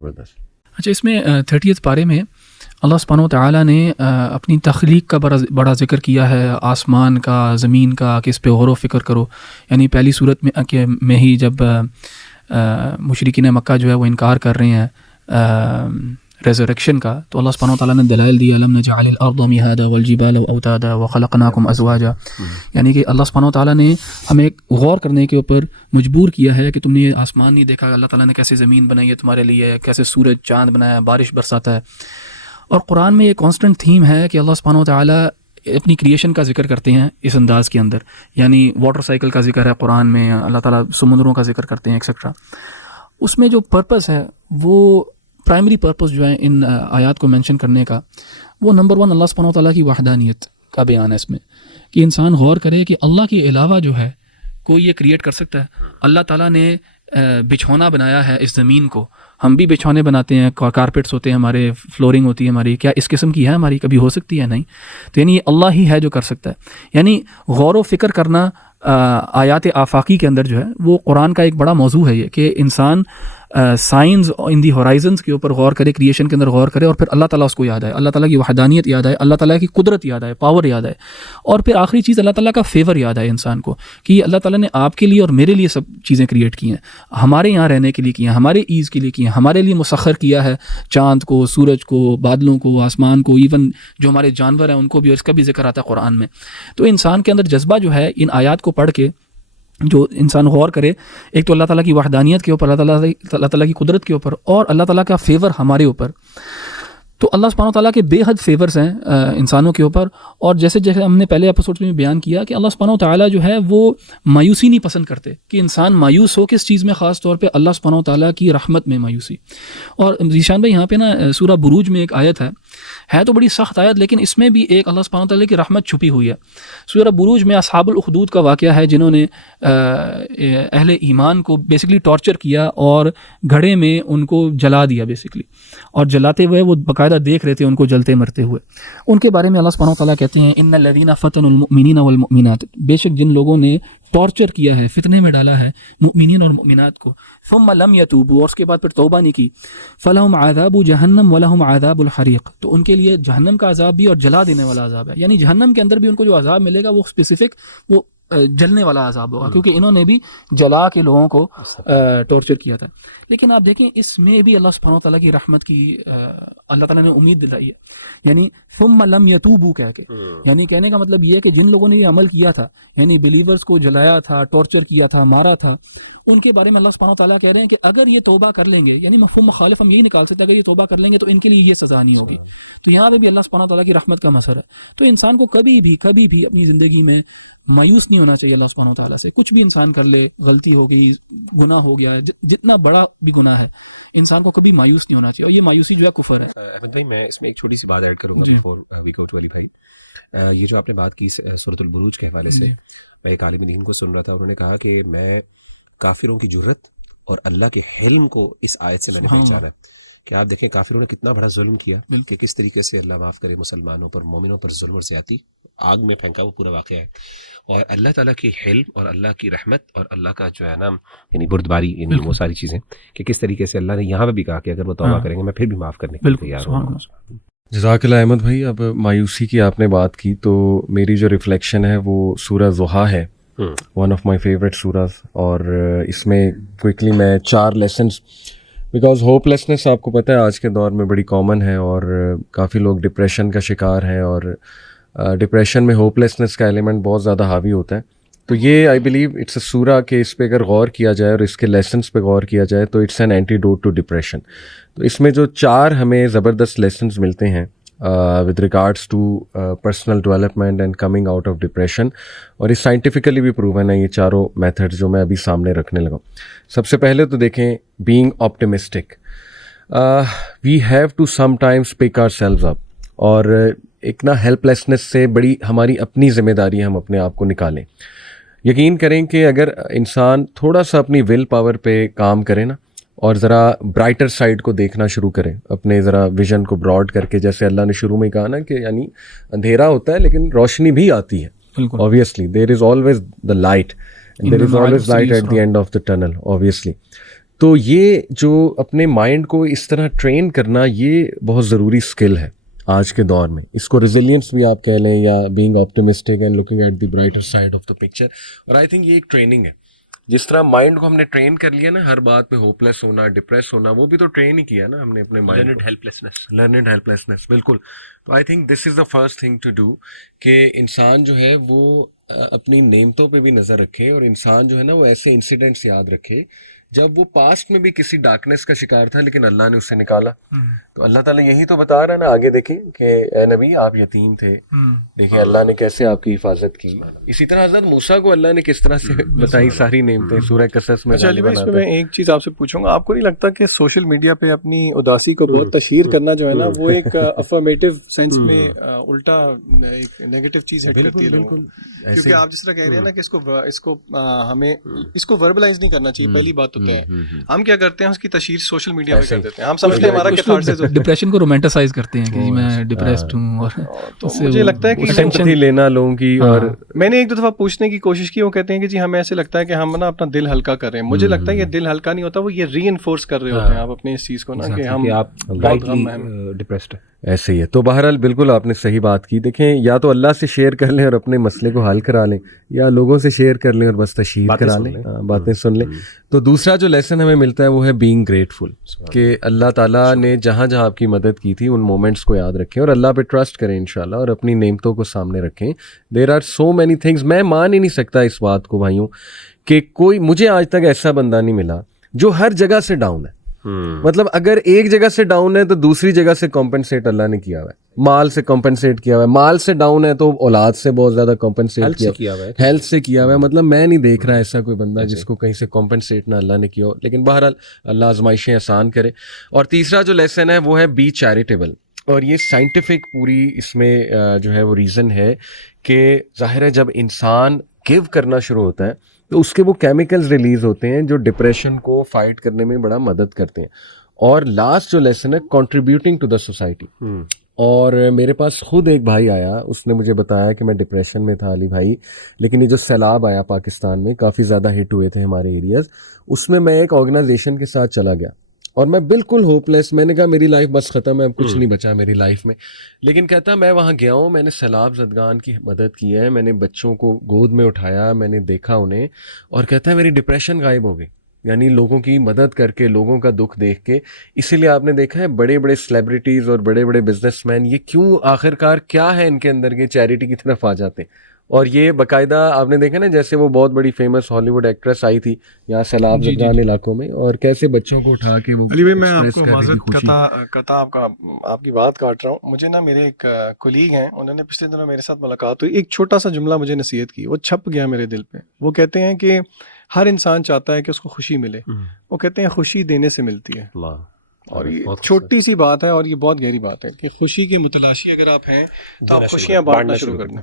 اچھا، اس میں 30 پارے میں اللہ سبحانہ و تعالیٰ نے اپنی تخلیق کا بڑا ذکر کیا ہے، آسمان کا، زمین کا، کہ اس پہ غور و فکر کرو. یعنی پہلی صورت میں ہی جب مشرکین مکہ جو ہے وہ انکار کر رہے ہیں ریزریکشن کا، تو اللہ سبحانہ و تعالیٰ نے دلائل دی، الم نجعل الارض مہادا والجبال اوتادا وخلقناکم ازواجا. یعنی کہ اللہ سبحانہ و تعالیٰ نے ہمیں غور کرنے کے اوپر مجبور کیا ہے کہ تم نے آسمان نہیں دیکھا، اللہ تعالیٰ نے کیسے زمین بنائی ہے تمہارے لیے، کیسے سورج چاند بنایا ہے، بارش برساتا ہے. اور قرآن میں یہ کانسٹنٹ تھیم ہے کہ اللہ سبحانہ و تعالیٰ اپنی کریشن کا ذکر کرتے ہیں اس انداز کے اندر. یعنی واٹر سائیکل کا ذکر ہے قرآن میں، اللہ تعالیٰ سمندروں کا ذکر کرتے ہیں ایکسیٹرا. اس میں جو پرپس ہے، وہ پرائمری پرپس جو ہے ان آیات کو مینشن کرنے کا، وہ نمبر 1 اللہ سبحانہ و تعالیٰ کی وحدانیت کا بیان ہے اس میں، کہ انسان غور کرے کہ اللہ کے علاوہ جو ہے کوئی یہ کریٹ کر سکتا ہے. اللہ تعالیٰ نے بچھونا بنایا ہے اس زمین کو، ہم بھی بچھونے بناتے ہیں، کارپیٹس ہوتے ہیں ہمارے، فلورنگ ہوتی ہے ہماری، کیا اس قسم کی ہے ہماری؟ کبھی ہو سکتی ہے؟ نہیں. تو یعنی یہ اللہ ہی ہے جو کر سکتا ہے. یعنی غور و فکر کرنا آیات آفاقی کے اندر جو ہے وہ قرآن کا ایک بڑا موضوع ہے، یہ کہ انسان سائنس ان دی ہورائزنس کے اوپر غور کرے، کریشن کے اندر غور کرے، اور پھر اللہ تعالیٰ اس کو یاد آئے، اللہ تعالیٰ کی وحدانیت یاد آئے، اللہ تعالیٰ کی قدرت یاد آئے، پاور یاد آئے، اور پھر آخری چیز اللہ تعالیٰ کا فیور یاد آئے انسان کو، کہ یہ اللہ تعالیٰ نے آپ کے لیے اور میرے لیے سب چیزیں کریٹ کی ہیں، ہمارے یہاں رہنے کے لیے کی ہیں، ہمارے ایز کے لیے کی ہیں، ہمارے لیے مسخر کیا ہے چاند کو، سورج کو، بادلوں کو، آسمان کو، ایون جو ہمارے جانور ہیں ان کو بھی، اور اس کا بھی ذکر آتا ہے قرآن میں. تو انسان کے اندر جذبہ جو ہے ان آیات کو پڑھ کے جو انسان غور کرے، ایک تو اللہ تعالیٰ کی وحدانیت کے اوپر، اللہ تعالیٰ کی قدرت کے اوپر، اور اللہ تعالیٰ کا فیور ہمارے اوپر. تو اللہ سبحانہ و تعالیٰ کے بے حد فیورز ہیں انسانوں کے اوپر. اور جیسے ہم نے پہلے ایپیسوڈ میں بیان کیا کہ اللہ سبحانہ و تعالیٰ جو ہے وہ مایوسی نہیں پسند کرتے، کہ انسان مایوس ہو کس چیز میں، خاص طور پہ اللہ سبحانہ و تعالیٰ کی رحمت میں مایوسی. اور ذیشان بھائی یہاں پہ نا سورہ بروج میں ایک آیت ہے تو بڑی سخت آیت، لیکن اس میں بھی ایک اللہ سبحانہ و تعالیٰ کی رحمت چھپی ہوئی ہے. سورہ بروج میں اصحاب الاخدود کا واقعہ ہے، جنہوں نے اہل ایمان کو بیسکلی ٹارچر کیا اور گھڑے میں ان کو جلا دیا بیسکلی، اور جلاتے ہوئے وہ باقاعدہ دیکھ رہے تھے ان کو جلتے مرتے ہوئے. ان کے بارے میں اللہ سبحانہ و تعالیٰ کہتے ہیں ان الذین فتنوا المؤمنین والمؤمنات، بے شک جن لوگوں نے ٹارچر کیا ہے، فتنے میں ڈالا ہے مؤمنین اور مؤمنات کو، ثم لم یتوبوا، اور اس کے بعد پھر توبہ نہیں کی، فلہم عذاب جہنم ولہم عذاب الحریق، تو ان کے لیے جہنم کا عذاب بھی اور جلا دینے والا عذاب ہے. یعنی جہنم کے اندر بھی ان کو جو عذاب ملے گا وہ اسپیسیفک، وہ جلنے والا عذاب ہوگا، کیونکہ انہوں نے بھی جلا کے لوگوں کو ٹارچر کیا تھا. لیکن آپ دیکھیں اس میں بھی اللہ سبحانہ و تعالیٰ کی رحمت کی اللہ تعالیٰ نے امید دلائی ہے. یعنی ثم لم یتوبوا کہہ کے، یعنی کہنے کا مطلب یہ ہے کہ جن لوگوں نے یہ عمل کیا تھا، یعنی بلیورز کو جلایا تھا، ٹارچر کیا تھا، مارا تھا، ان کے بارے میں اللہ سبحانہ و تعالیٰ کہہ رہے ہیں کہ اگر یہ توبہ کر لیں گے، یعنی مفہوم مخالف ہم یہی نکال سکتے ہیں، اگر یہ توبہ کر لیں گے تو ان کے لیے یہ سزا نہیں ہوگی. تو یہاں پہ بھی اللہ سبحانہ و تعالیٰ کی رحمت کا مظہر ہے. تو انسان کو کبھی بھی اپنی زندگی میں مایوس نہیں ہونا چاہیے اللہ سبحانہ و تعالیٰ سے. کچھ بھی انسان کر لے، غلطی ہو گئی، گناہ ہو گیا، جتنا بڑا بھی گناہ ہے، انسان کو کبھی مایوس نہیں ہونا چاہیے، اور یہ مایوسی جو ہے کفر ہے. احمد بھائی میں اس میں ایک چھوٹی سی بات ایڈ کروں گا بفور وی گو ٹو علی بھائی. یہ جو آپ نے بات کی سورۃ البروج کے حوالے سے، میں ایک عالم دین کو سن رہا تھا، انہوں نے کہا کہ میں کافروں کی جرت اور اللہ کے حلم کو اس آیت سے میں نے پہچانا ہے. کہ آپ دیکھیں کافروں نے کتنا بڑا ظلم کیا، کہ کس طریقے سے اللہ معاف کرے مسلمانوں پر، مومنوں پر ظلم اور زیادتی، آگ میں پھینکا وہ پورا واقعہ ہے. اور اللہ تعالیٰ کی حلم اور اللہ کی رحمت اور اللہ کا جو ہے نا یعنی بردباری، یعنی وہ ساری چیزیں، کہ کس طریقے سے اللہ نے یہاں پہ بھی کہا کہ اگر وہ توبہ کریں گے میں پھر بھی معاف کرنے کے لیے تیار ہوں. جزاک اللہ احمد بھائی. اب مایوسی کی آپ نے بات کی تو میری جو ریفلیکشن ہے وہ سورہ ضحیٰ ہے، ون آف مائی فیوریٹ سوراز. اور اس میں کوئکلی میں 4 لیسنس، بیکاز ہوپ لیسنس آپ کو پتہ ہے آج کے دور میں بڑی کامن ہے، اور کافی لوگ ڈپریشن کا شکار ہیں، اور ڈپریشن میں ہوپ لیسنس کا ایلیمنٹ بہت زیادہ حاوی ہوتا ہے. تو یہ آئی بلیو اٹس اے سورہ کہ اس پہ اگر غور کیا جائے اور اس کے لیسنس پہ غور کیا جائے تو اٹس این اینٹی ڈوٹ ٹو ڈپریشن. تو اس میں جو 4 ہمیں زبردست لیسنس ملتے ہیں with regards to personal development and coming out of depression, اور یہ سائنٹیفکلی بھی پروون ہے یہ چاروں میتھڈ جو میں ابھی سامنے رکھنے لگا. سب سے پہلے تو دیکھیں being optimistic, we have to sometimes pick ourselves up, اور ایک نا ہیلپ لیسنس سے بڑی ہماری اپنی ذمہ داری ہے ہم اپنے آپ کو نکالیں. یقین کریں کہ اگر انسان تھوڑا سا اپنی ول پاور پہ کام کرے نا، اور ذرا برائٹر سائڈ کو دیکھنا شروع کریں، اپنے ذرا ویژن کو براڈ کر کے، جیسے اللہ نے شروع میں کہا نا کہ یعنی اندھیرا ہوتا ہے لیکن روشنی بھی آتی ہے. obviously there is always the light and there is always light at the end of the tunnel obviously. تو یہ جو اپنے مائنڈ کو اس طرح ٹرین کرنا یہ بہت ضروری اسکل ہے آج کے دور میں. اس کو ریزیلینس بھی آپ کہہ لیں یا being optimistic and looking at the brighter side of the picture. اور آئی تھنک یہ ایک ٹریننگ ہے. جس طرح مائنڈ کو ہم نے ٹرین کر لیا نا ہر بات پہ ہوپ لیس ہونا, ڈپریس ہونا, وہ بھی تو ٹرین ہی کیا نا ہم نے اپنے مائنڈ کو. لرنڈ ہیلپ لیسنس, بالکل. تو I think this is the first thing to do کہ انسان جو ہے وہ اپنی نعمتوں پہ بھی نظر رکھے, اور انسان جو ہے نا وہ ایسے انسیڈنٹس یاد رکھے جب وہ پاسٹ میں بھی کسی ڈارکنیس کا شکار تھا لیکن اللہ نے اسے نکالا. تو اللہ تعالیٰ یہی تو بتا رہا ہے نا آگے دیکھیں کہ اے نبی آپ یتیم تھے, دیکھیں اللہ نے کیسے آپ کی حفاظت کی. اسی طرح حضرت موسیٰ کو اللہ نے کس طرح سے بتائی ساری نعمتیں سورہ قصص میں. اچھا علی بھائی, اس میں ایک چیز آپ سے پوچھوں گا, آپ کو نہیں لگتا کہ سوشل میڈیا پہ اپنی اداسی کو بہت تشہیر کرنا جو ہے نا وہ ایک افرمیٹیو سینس میں الٹا ایک نیگیٹو چیز ہٹ کرتی ہے؟ بالکل, کیونکہ آپ جس طرح کہہ رہے ہیں نا کہ اس کو ہمیں اس کو وربلائز نہیں کرنا چاہیے, پہلی بات تو ہے. ہم کیا کرتے ہیں اس کی تشہیر سوشل میڈیا پہ کر دیتے ہیں, ہم سمجھتے ہیں ہمارا کیتھارسس ڈپریشن کو رومانٹیسائز کرتے ہیں کہ میں ڈپریسڈ ہوں, اور تو مجھے لگتا ہے کہ سمپتھی لینا لوگوں کی. اور میں نے ایک دو دفعہ پوچھنے کی کوشش کی, وہ کہتے ہیں کہ جی ہمیں ایسے لگتا ہے کہ ہم نا اپنا دل ہلکا کر رہے ہیں. مجھے لگتا ہے یہ دل ہلکا نہیں ہوتا, وہ یہ ری انفورس کر رہے ہوتے ہیں آپ اپنے اس چیز کو نا کہ ہم ڈپریسڈ. ایسے ہی ہے. تو بہرحال بالکل آپ نے صحیح بات کی. دیکھیں یا تو اللہ سے شیئر کر لیں اور اپنے مسئلے کو حل کرا لیں, یا لوگوں سے شیئر کر لیں اور بس تشہیر کرا لیں, باتیں سن لیں. تو دوسرا جو لیسن ہمیں ملتا ہے وہ ہے بینگ گریٹفل, کہ اللہ تعالیٰ نے جہاں جہاں آپ کی مدد کی تھی ان مومنٹس کو یاد رکھیں اور اللہ پہ ٹرسٹ کریں انشاءاللہ, اور اپنی نعمتوں کو سامنے رکھیں. There are so many things. میں مان ہی نہیں سکتا اس بات کو بھائیوں کہ کوئی مجھے آج تک ایسا بندہ نہیں ملا جو ہر جگہ سے ڈاؤن ہے. مطلب اگر ایک جگہ سے ڈاؤن ہے تو دوسری جگہ سے کمپنسیٹ اللہ نے کیا ہوا ہے, مال سے کمپنسیٹ کیا ہوا ہے, مال سے ڈاؤن ہے تو اولاد سے بہت زیادہ کمپنسیٹ کیا ہوا ہے, ہیلتھ سے کیا ہوا ہے. مطلب میں نہیں دیکھ رہا ایسا کوئی بندہ جس کو کہیں سے کمپنسیٹ نہ اللہ نے کیا ہو. لیکن بہرحال اللہ آزمائشیں آسان کرے. اور تیسرا جو لیسن ہے وہ ہے بی چیریٹیبل, اور یہ سائنٹیفک پوری اس میں جو ہے وہ ریزن ہے کہ ظاہر ہے جب انسان گیو کرنا شروع ہوتا ہے تو اس کے وہ کیمیکلز ریلیز ہوتے ہیں جو ڈپریشن کو فائٹ کرنے میں بڑا مدد کرتے ہیں. اور لاسٹ جو لیسن ہے کنٹریبیوٹنگ ٹو دا سوسائٹی. اور میرے پاس خود ایک بھائی آیا, اس نے مجھے بتایا کہ میں ڈپریشن میں تھا علی بھائی, لیکن یہ جو سیلاب آیا پاکستان میں, کافی زیادہ ہٹ ہوئے تھے ہمارے ایریاز, اس میں میں ایک آرگنائزیشن کے ساتھ چلا گیا اور میں بالکل ہوپ لیس. میں نے کہا میری لائف بس ختم ہے, اب کچھ نہیں بچا میری لائف میں. لیکن کہتا میں وہاں گیا ہوں, میں نے سیلاب زدگان کی مدد کی ہے, میں نے بچوں کو گود میں اٹھایا, میں نے دیکھا انہیں, اور کہتا ہے میری ڈپریشن غائب ہو گئی. یعنی لوگوں کی مدد کر کے, لوگوں کا دکھ دیکھ کے. اسی لیے آپ نے دیکھا ہے بڑے بڑے سیلیبریٹیز اور بڑے بڑے بزنس مین یہ کیوں آخرکار کیا ہے ان کے اندر کے چیریٹی کی طرف آ جاتے ہیں. اور یہ باقاعدہ آپ نے دیکھا نا جیسے وہ بہت بڑی فیمس ہالی ووڈ ایکٹریس آئی تھی یہاں سیلاب زدگان علاقوں میں, اور کیسے بچوں کو اٹھا کے وہ. علی بھائی میں آپ کو معذرت کرتا آپ کی بات کاٹ رہا ہوں. مجھے نا میرے ایک کولیگ ہیں, انہوں نے پچھلے دنوں میرے ساتھ ملاقات ہوئی, ایک چھوٹا سا جملہ مجھے نصیحت کی, وہ چھپ گیا میرے دل پہ. وہ کہتے ہیں کہ ہر انسان چاہتا ہے کہ اس کو خوشی ملے, وہ کہتے ہیں خوشی دینے سے ملتی ہے. اور یہ چھوٹی سی بات ہے اور یہ بہت گہری بات ہے کہ خوشی کے متلاشی اگر آپ ہیں تو آپ خوشیاں بانٹنا شروع کر دیں.